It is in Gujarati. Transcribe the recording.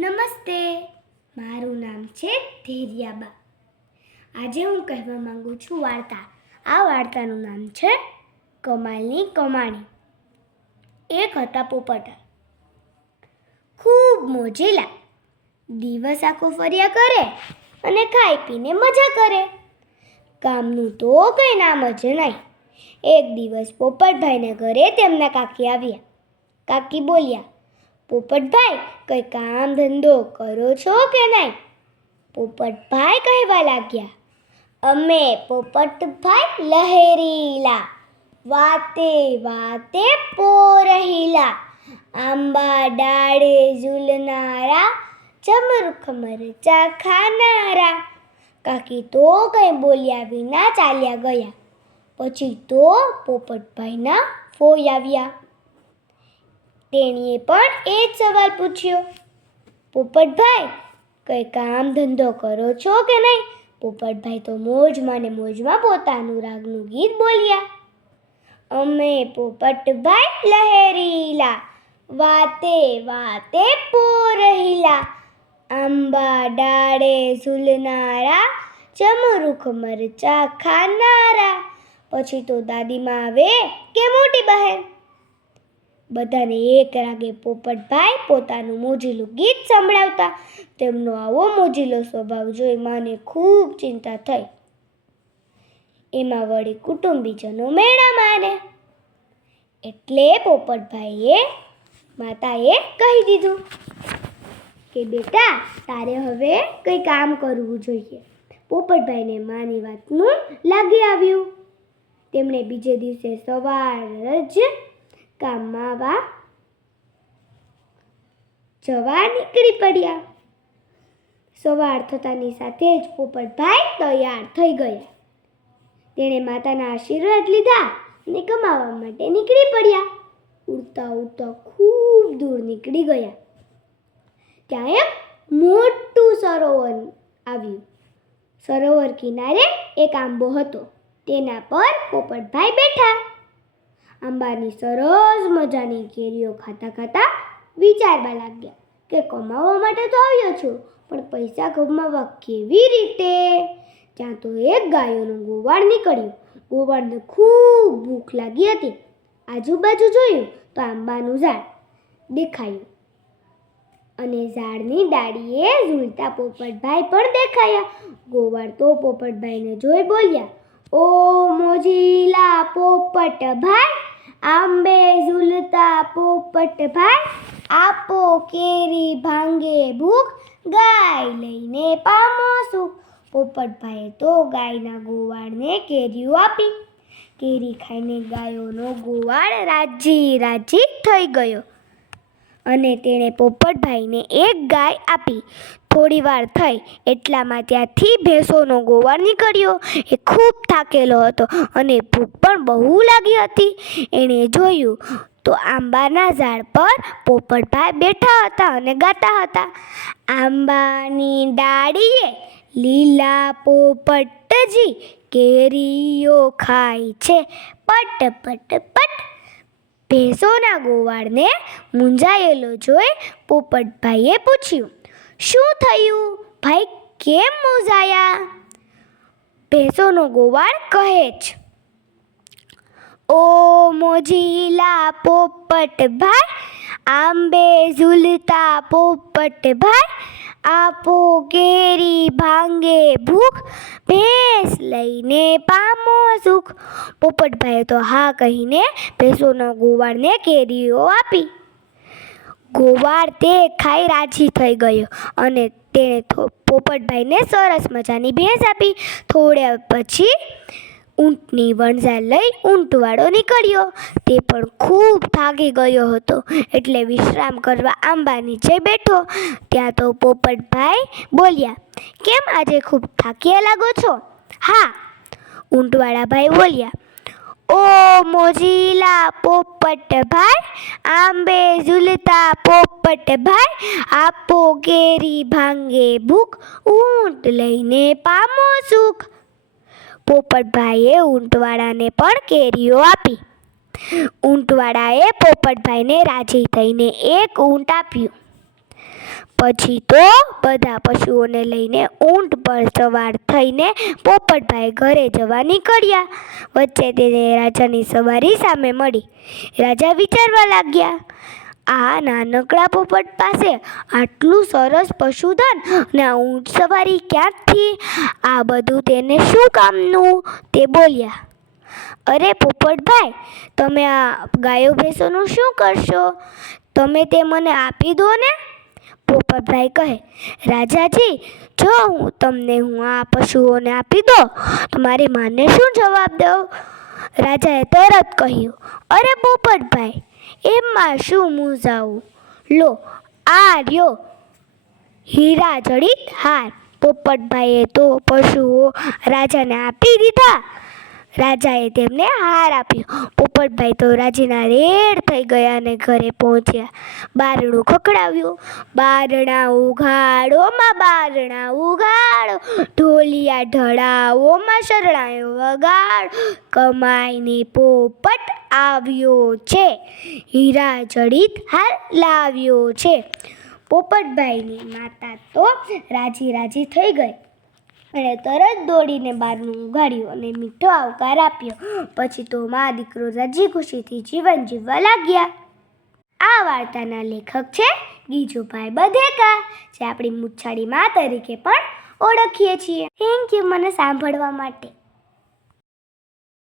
નમસ્તે. મારું નામ છે ધૈર્યાબા. આજે હું કહેવા માંગુ છું વાર્તા. આ વાર્તાનું નામ છે કમાલની કમાણી. એક હતા પોપટ. ખૂબ મોજેલા. દિવસ આખો ફર્યા કરે અને ખાઈ પીને મજા કરે. કામનું તો કંઈ નામ જ નહીં. એક દિવસ પોપટભાઈને ઘરે તેમના કાકી આવ્યા. કાકી બોલ્યા પોપટભાઈ કંઈ કામ ધંધો કરો છો કે નહીં? પોપટભાઈ કહેવા લાગ્યા, અમે પોપટભાઈ લહેરીલા, વાતે વાતે પોરહીલા, આંબા ડાળે ઝૂલનારા, ચમરુખ મરચા ખાનારા. કાકી તો કંઈ બોલ્યા વિના ચાલ્યા ગયા. પછી તો પોપટભાઈના ફોઈ આવ્યા. તેણીએ પણ એ જ સવાલ પૂછ્યો. પોપટભાઈ, કંઈ કામ ધંધો કરો છો કે નહીં? પોપટભાઈ તો મોજમાં ને મોજમાં પોતાનું રાગનું ગીત બોલ્યા. અમે પોપટભાઈ લહેરીલા, વાતે વાતે પોરહીલા, આંબા ડાળે ઝૂલનારા, ચમરુખ મરચા ખાનારા, પછી તો દાદીમાં આવે કે મોટી બહેન? બધાને એક રાગે પોપટભાઈ પોતાનું મોજીલું ગીત સંભળાવતા. તેમનો આવો મોજીલો સ્વભાવ જોઈ માને ખૂબ ચિંતા થઈ. એમાં વળી કુટુંબીજનો મેળા માને એટલે પોપટભાઈએ માતાએ કહી દીધું કે, બેટા, તારે હવે કંઈ કામ કરવું જોઈએ. પોપટભાઈને માની વાતનું લાગી આવ્યું. તેમણે બીજે દિવસે સવાર જ કામમાં વા જવા નીકળી પડ્યા. સવાર થતાની સાથે જ પોપટભાઈ તૈયાર થઈ ગયા. તેણે માતાના આશીર્વાદ લીધા અને કમાવા માટે નીકળી પડ્યા. ઉડતા ઉડતા ખૂબ દૂર નીકળી ગયા. ત્યાં એક મોટું સરોવર આવ્યું. સરોવર કિનારે એક આંબો હતો. તેના પર પોપટભાઈ બેઠા. આંબાની સરસ મજાની કેરીઓ ખાતા ખાતા વિચારવા લાગ્યા કે કમાવા માટે તો આવ્યો છું, પણ પૈસા કમાવા કેવી રીતે? ત્યાં તો એક ગાયોનું ગોવાળ નીકળ્યું. ગોવાળને ખૂબ ભૂખ લાગી હતી. આજુબાજુ જોયું તો આંબાનું ઝાડ દેખાયું અને ઝાડની ડાળીએ ઝૂલતા પોપટભાઈ પણ દેખાયા. ગોવાળ તો પોપટભાઈને જોઈ બોલ્યા, ઓ મોજીલા પોપટભાઈ આંબે ઝૂલતા પોપટભાઈ આપો કેરી ભાંગે ભૂખ, ગાય લઈને પામો સુખ. પોપટભાઈએ તો ગાયના ગોવાળને કેરીઓ આપી. કેરી ખાઈને ગાયોનો ગોવાળ રાજી રાજી થઈ ગયો. અને તેણે પોપટભાઈને એક ગાય આપી. થોડી વાર થઈ એટલામાં ત્યાંથી ભેંસોનો ગોવાળ નીકળ્યો. એ ખૂબ થાકેલો હતો અને ભૂખ પણ બહુ લાગી હતી. એણે જોયું તો આંબાના ઝાડ પર પોપટભાઈ બેઠા હતા અને ગાતા હતા, આંબાની ડાળીએ લીલા પોપટજી કેરીઓ ખાય છે. પટ પટ પટ, ભેંસોના ગોવાળને મૂંઝાયેલો જોઈ પોપટભાઈએ પૂછ્યું શું થયું? ભાઈ, કેમ મૂંઝાયા? ભેંસોનો ગોવાળ કહે જ. ઓ મોજીલા પોપટભાઈ આંબે ઝૂલતા પોપટભાઈ આપો કેરી ભાંગે ભૂખ, ભેંસ લઈને પામો સુખ. પોપટભાઈએ તો હા કહીને ભેંસોના ગોવાળને કેરીઓ આપી. ગોવાળ તે ખાઈ રાજી થઈ ગયો અને તેણે પોપટભાઈને સરસ મજાની ભેંસ આપી. થોડે પછી ઊંટની વણઝા લઈ ઊંટવાળો નીકળ્યો. તે પણ ખૂબ થાકી ગયો હતો એટલે વિશ્રામ કરવા આંબા નીચે બેઠો. ત્યાં તો પોપટભાઈ બોલ્યા, કેમ આજે ખૂબ થાક્યા લાગો છો? હા ઊંટવાળા ભાઈ બોલ્યા ઓ મોજીલા પોપટભાઈ આંબે ઝૂલતા પોપટભાઈ આપો કેરી ભાંગે ભૂખ, ઊંટ લઈને પામો સુખ. પોપટભાઈએ ઊંટવાળાને પણ કેરીઓ આપી. ઊંટવાળાએ પોપટભાઈને રાજી થઈને એક ઊંટ આપ્યું. પછી તો બધા પશુઓને લઈને ઊંટ પર સવાર થઈને પોપટભાઈ ઘરે જવા નીકળ્યા. વચ્ચે તેને રાજાની સવારી સામે મળી. રાજા વિચારવા લાગ્યા, આ નાનકડા પોપટ પાસે આટલું સરસ પશુધન ને આ ઊંટ સવારી ક્યાંથી? આ બધું તેને શું કામનું? તે બોલ્યા, અરે પોપટભાઈ, તમે આ ગાયો ભેંસોનું શું કરશો? તમે તે મને આપી દો ને. પોપટભાઈ કહે, રાજાજી, જો હું તમને હું આ પશુઓને આપી દો તો મારી માને શું જવાબ દઉં? રાજાએ તરત કહ્યું, અરે પોપટભાઈ એમાં શું મૂંઝાવું? લો, આ રહ્યો હીરા જડિત હાર. પોપટભાઈએ તો પશુઓ રાજાને આપી દીધા. રાજાએ તેમને હાર આપ્યો. પોપટભાઈ તો રાજીના રેડ થઈ ગયા અને ઘરે પહોંચ્યા. બારણું ખખડાવ્યું. બારણા ઉઘાડો માં બારણા ઉઘાડો. ઢોલિયા ઢળાવોમાં શરણાયો વગાડ. કમાઈને પોપટ આવ્યો છે. હીરા જડિત હાર લાવ્યો છે. પોપટભાઈની માતા તો રાજી રાજી થઈ ગઈ. અને તરત દોડીને બહારનું ઉગાડ્યું અને મીઠો આવકાર આપ્યો. પછી તો મા દીકરો રજી ખુશીથી જીવન જીવવા લાગ્યા. આ વાર્તાના લેખક છે ગીજુભાઈ બધેકા, જે આપણી મુછાળી મા તરીકે પણ ઓળખીએ છીએ. થેન્ક યુ મને સાંભળવા માટે.